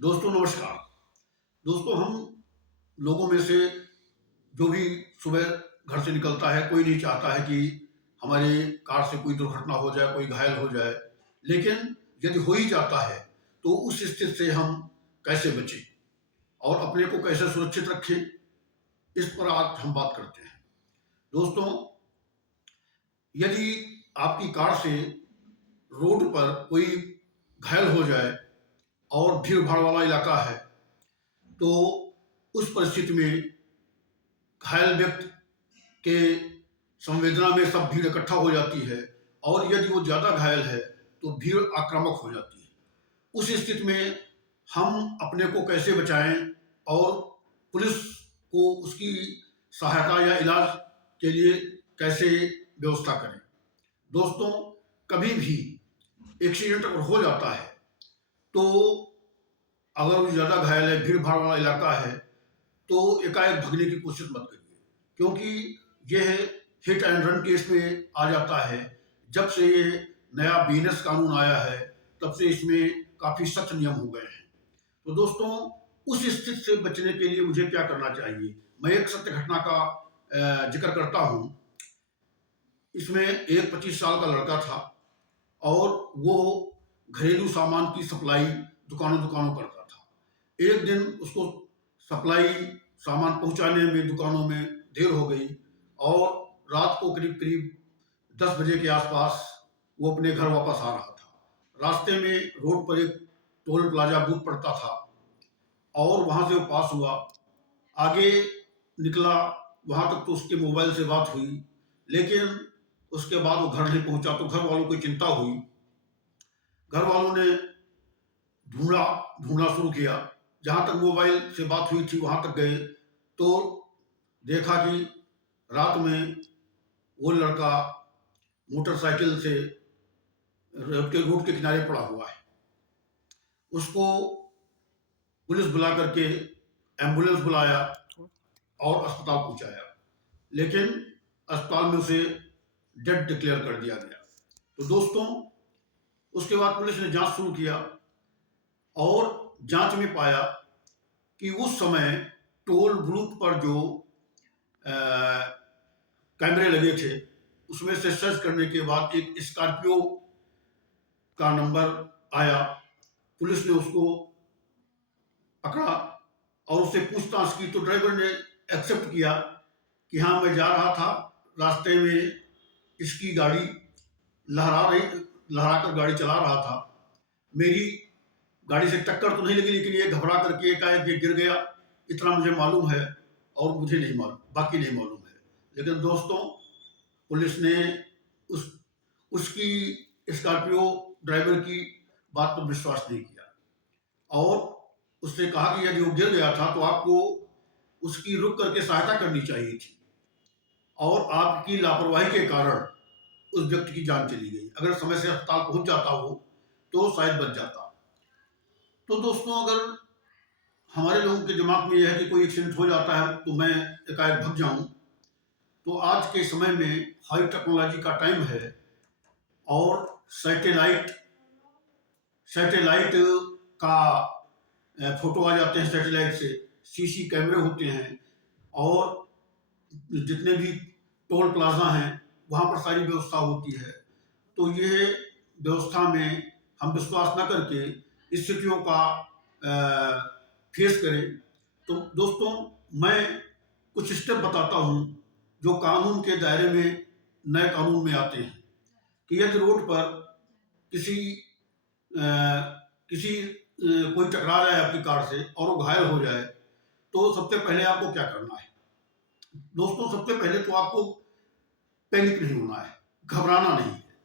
दोस्तों नमस्कार। दोस्तों हम लोगों में से जो भी सुबह घर से निकलता है, कोई नहीं चाहता है कि हमारी कार से कोई दुर्घटना हो जाए, कोई घायल हो जाए। लेकिन यदि हो ही जाता है तो उस स्थिति से हम कैसे बचें और अपने को कैसे सुरक्षित रखें, इस पर आज हम बात करते हैं। दोस्तों, यदि आपकी कार से रोड पर कोई घायल हो जाए और भीड़ भाड़ वाला इलाका है, तो उस परिस्थिति में घायल व्यक्ति के संवेदना में सब भीड़ इकट्ठा हो जाती है और यदि वो ज़्यादा घायल है तो भीड़ आक्रामक हो जाती है। उस स्थिति में हम अपने को कैसे बचाएं और पुलिस को उसकी सहायता या इलाज के लिए कैसे व्यवस्था करें। दोस्तों, कभी भी एक्सीडेंट अगर हो जाता है तो अगर वो ज़्यादा घायल है, भीड़ भाड़ वाला इलाका है, तो एकाएक भागने की कोशिश मत करिए, क्योंकि यह हिट एंड रन केस में आ जाता है। जब से ये नया बीएनएस कानून आया है तब से इसमें काफ़ी सख्त नियम हो गए हैं। तो दोस्तों, उस स्थिति से बचने के लिए मुझे क्या करना चाहिए, मैं एक सत्य घटना का जिक्र करता हूँ। इसमें एक 25 साल का लड़का था और वो घरेलू सामान की सप्लाई दुकानों दुकानों करता था। एक दिन उसको सप्लाई सामान पहुंचाने में दुकानों में देर हो गई और रात को करीब करीब 10 बजे के आसपास वो अपने घर वापस आ रहा था। रास्ते में रोड पर एक टोल प्लाजा बूथ पड़ता था और वहाँ से वो पास हुआ, आगे निकला। वहाँ तक तो उसके मोबाइल से बात हुई, लेकिन उसके बाद वो घर नहीं पहुँचा तो घर वालों को चिंता हुई। घर वालों ने ढूंढना शुरू किया। जहाँ तक मोबाइल से बात हुई थी वहाँ तक गए तो देखा कि रात में वो लड़का मोटरसाइकिल से रोड के किनारे पड़ा हुआ है। उसको पुलिस बुला करके एम्बुलेंस बुलाया और अस्पताल पहुंचाया, लेकिन अस्पताल में उसे डेड डिक्लेयर कर दिया गया। तो दोस्तों, उसके बाद पुलिस ने जांच शुरू किया और जांच में पाया कि उस समय टोल बूथ पर जो कैमरे लगे थे उसमें से सर्च करने के बाद एक स्कॉर्पियो का नंबर आया। पुलिस ने उसको पकड़ा और उससे पूछताछ की तो ड्राइवर ने एक्सेप्ट किया कि हाँ, मैं जा रहा था, रास्ते में इसकी गाड़ी लहरा कर गाड़ी चला रहा था, मेरी गाड़ी से टक्कर तो नहीं लगी, लेकिन ये घबरा करके एकाएक ये गिर गया, इतना मुझे मालूम है और मुझे नहीं मालूम, बाकी नहीं मालूम है। लेकिन दोस्तों, पुलिस ने उसकी स्कॉर्पियो ड्राइवर की बात पर विश्वास नहीं किया और उसने कहा कि यदि वो गिर गया था तो आपको उसकी रुक करके सहायता करनी चाहिए थी और आपकी लापरवाही के कारण उस व्यक्ति की जान चली गई। अगर समय से अस्पताल पहुंच जाता हो तो शायद बच जाता। तो दोस्तों, अगर हमारे लोगों के दिमाग में यह है कि कोई एक्सीडेंट हो जाता है तो मैं एकाएक भग जाऊं, तो आज के समय में हाई टेक्नोलॉजी का टाइम है और सैटेलाइट का फोटो आ जाते हैं, सैटेलाइट से सीसी कैमरे होते हैं और जितने भी टोल प्लाजा हैं वहाँ पर सारी व्यवस्था होती है। तो ये व्यवस्था में हम विश्वास न करके स्थितियों का फेस करें। तो दोस्तों, मैं कुछ स्टेप बताता हूँ जो कानून के दायरे में नए कानून में आते हैं कि यदि रोड पर कोई टकरा जाए आपकी कार से और वो घायल हो जाए तो सबसे पहले आपको क्या करना है। दोस्तों, सबसे पहले तो आपको पैनिक नहीं होना है, घबराना नहीं है।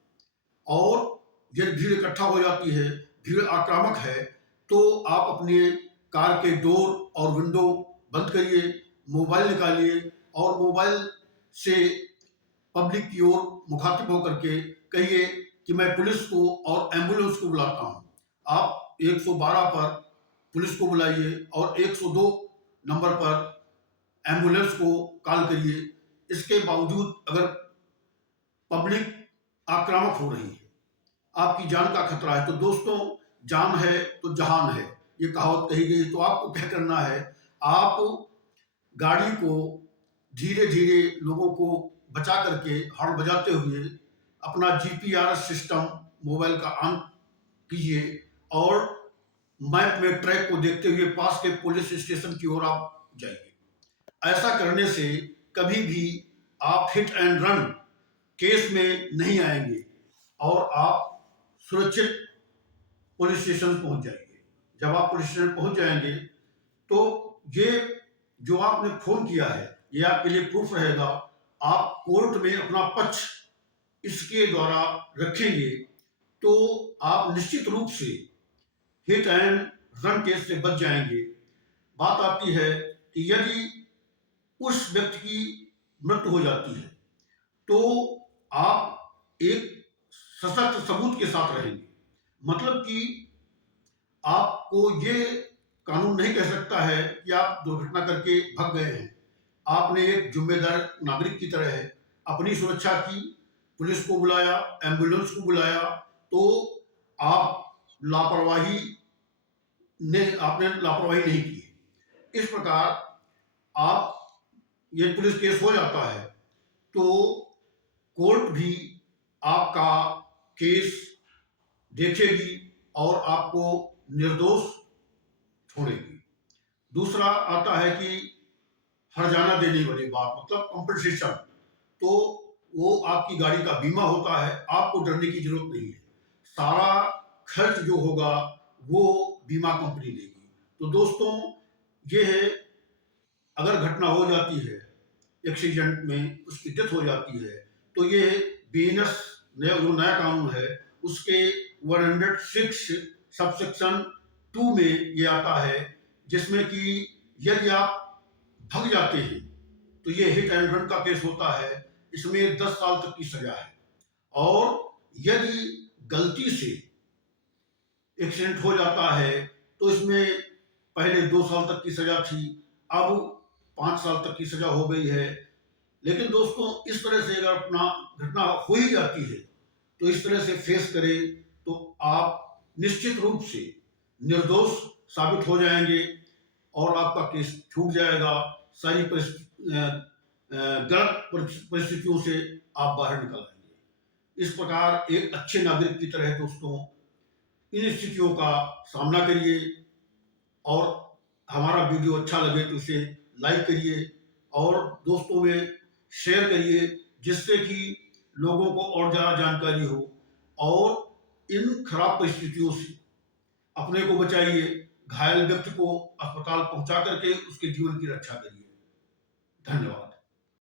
और यदि भीड़ इकट्ठा हो जाती है, भीड़ आक्रामक है, तो आप अपने कार के डोर और विंडो बंद करिए, मोबाइल निकालिए और मोबाइल से पब्लिक की ओर मुखातिब होकर के कहिए कि मैं पुलिस को और एम्बुलेंस को बुलाता हूं। आप 112 पर पुलिस को बुलाइए और 102 नंबर पर एम्बुलेंस को कॉल करिए। इसके बावजूद अगर पब्लिक आक्रामक हो रही है, आपकी जान का खतरा है, तो दोस्तों, जान है तो जहान है। ये कहावत कही गई। तो आपको क्या करना है, आप गाड़ी को धीरे धीरे लोगों को बचा करके हॉर्न बजाते हुए अपना जीपीआरएस सिस्टम मोबाइल का ऑन कीजिए और मैप में ट्रैक को देखते हुए पास के पुलिस स्टेशन की ओर आप जाइए। ऐसा करने से कभी भी आप हिट एंड रन केस में नहीं आएंगे और आप सुरक्षित पुलिस स्टेशन पहुंच जाएंगे। जब आप पुलिस स्टेशन पहुंच जाएंगे तो ये जो आपने फोन किया है ये आपके लिए प्रूफ रहेगा। आप कोर्ट में अपना पक्ष इसके द्वारा रखेंगे तो आप निश्चित रूप से हिट एंड रन केस से बच जाएंगे। बात आती है कि यदि उस व्यक्ति की मृत्यु हो जाती है तो आप एक सशक्त सबूत के साथ रहेंगे। मतलब कि आपको ये कानून नहीं कह सकता है कि आप दुर्घटना करके भाग गए हैं। आपने एक जिम्मेदार नागरिक की तरह अपनी सुरक्षा की, पुलिस को बुलाया, एम्बुलेंस को बुलाया, तो आपने लापरवाही नहीं की। इस प्रकार आप ये पुलिस केस हो जाता है तो कोर्ट भी आपका केस देखेगी और आपको निर्दोष छोड़ेगी। दूसरा आता है कि हर्जाना देने वाली बात, मतलब कंपनसेशन। तो वो आपकी गाड़ी का बीमा होता है, आपको डरने की जरूरत नहीं है। सारा खर्च जो होगा वो बीमा कंपनी देगी। तो दोस्तों ये है, अगर घटना हो जाती है एक्सीडेंट में, उसकी डेथ हो जाती है, तो ये बीएनएस जो नया कानून है उसके 106 सबसेक्शन 2 में ये आता है, जिसमें कि यदि आप भाग जाते हैं तो ये हिट एंड रन का केस होता है। इसमें 10 साल तक की सजा है और यदि गलती से एक्सीडेंट हो जाता है तो इसमें पहले 2 साल तक की सजा थी, अब 5 साल तक की सजा हो गई है। लेकिन दोस्तों इस तरह से अगर अपना घटना हो ही जाती है तो इस तरह से फेस करें तो आप निश्चित रूप से निर्दोष साबित हो जाएंगे और आपका केस छूट जाएगा। सारी गलत परिस्थितियों से आप बाहर निकल आएंगे। इस प्रकार एक अच्छे नागरिक की तरह दोस्तों इन स्थितियों का सामना करिए और हमारा वीडियो अच्छा लगे तो इसे लाइक करिए और दोस्तों में शेयर करिए, जिससे कि लोगों को और ज़्यादा जानकारी हो और इन खराब परिस्थितियों से अपने को बचाइए, घायल व्यक्ति को अस्पताल पहुंचा करके उसके जीवन की रक्षा करिए। धन्यवाद।